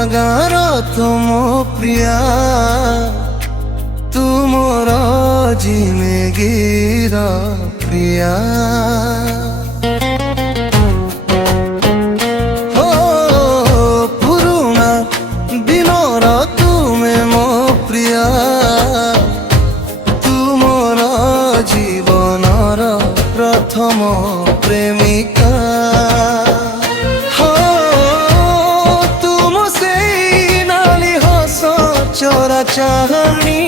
ପୁରୁଣାଗାର ତୁମ ପ୍ରିୟା ତୁମର ଜିନ୍ଦଗୀର ପ୍ରିୟା ପୁରୁଣା ଦିନର ତୁମେ ମୋ ପ୍ରିୟା ତୁମର ଜୀବନର ପ୍ରଥମ ପ୍ରେମିକା चोरा चाहनी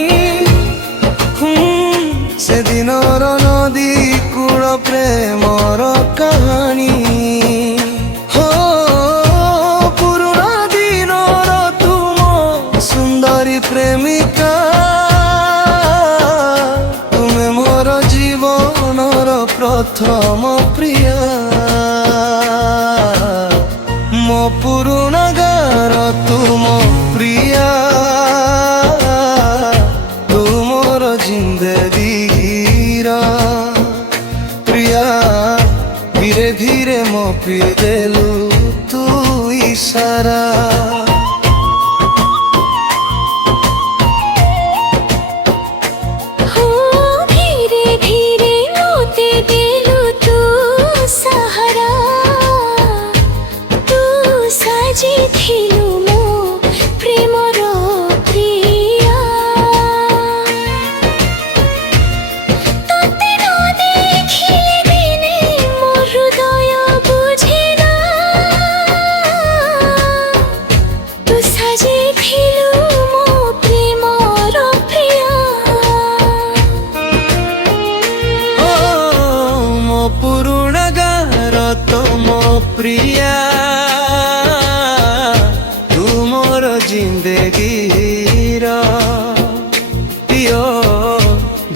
से दिनर नदी कूल प्रेमर कहानी हो पुराना दिनर तुम सुंदरी प्रेमिका तुम्हें मोर जीवनर प्रथम प्रिया मो पुरुणागार तुम प्रिया जिंदगीरा प्रिया धीरे धीरे मो प्रिय देलु तू इशारा पुरुणागार तुम प्रिया तुमर जिंदगीर प्रिय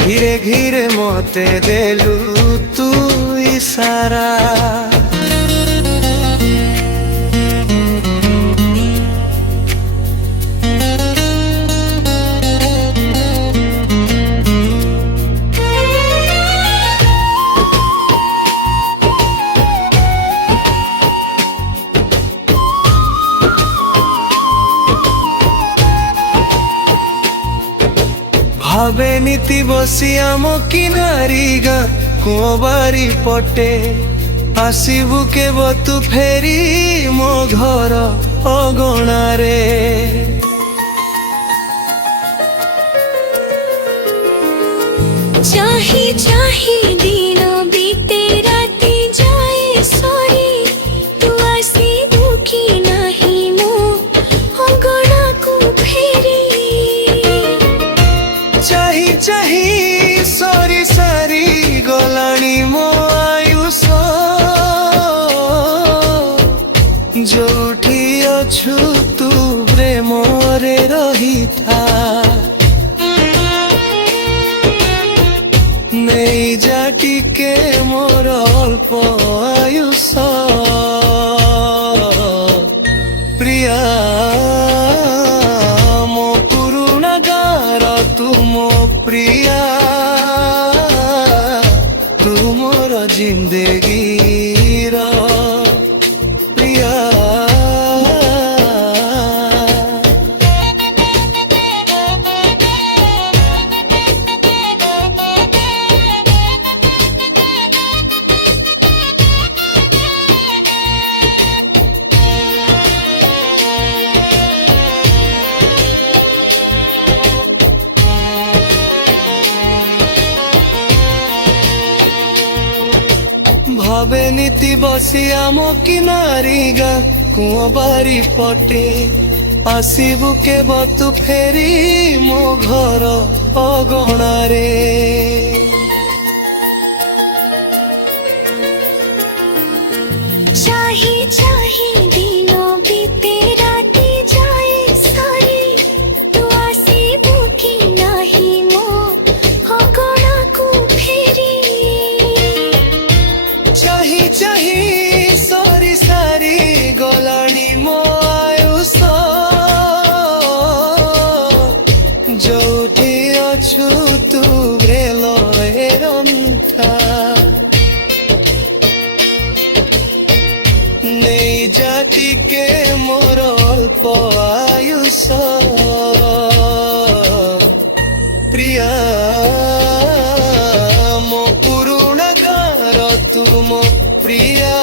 धीरे धीरे मते देलु तू इशारा भावे नीति बसी आम किनारी गा कुआबारी पटे आसबु केब तू फेरी मो घर अगणारे चाही चाही दिन बीते राती जाए सरी तू आसबु कि नाही मो अगणा को फेरी चाही चाही सरी सारी गलाणी मो आयुष जोठी अछु तू प्रेमरे रही था नहीं जा टिके मोर अल्प आयुष प्रिया मो पुरुणागार तुम प्रिया तुमर जिंदगीर प्रिया भावे नीति बसी आम किनारी गा कुआबारी पटे आसबु केब तू फेरी मो घर अगणारे चाही चाही दिन बीते राती जाए सरी तू आसबु कि नाही मो अगणा को फेरी चाही चाही सरी सारी गलाणी मो आयुष जोठी अछु तू ब्रेलो तू मो प्रिया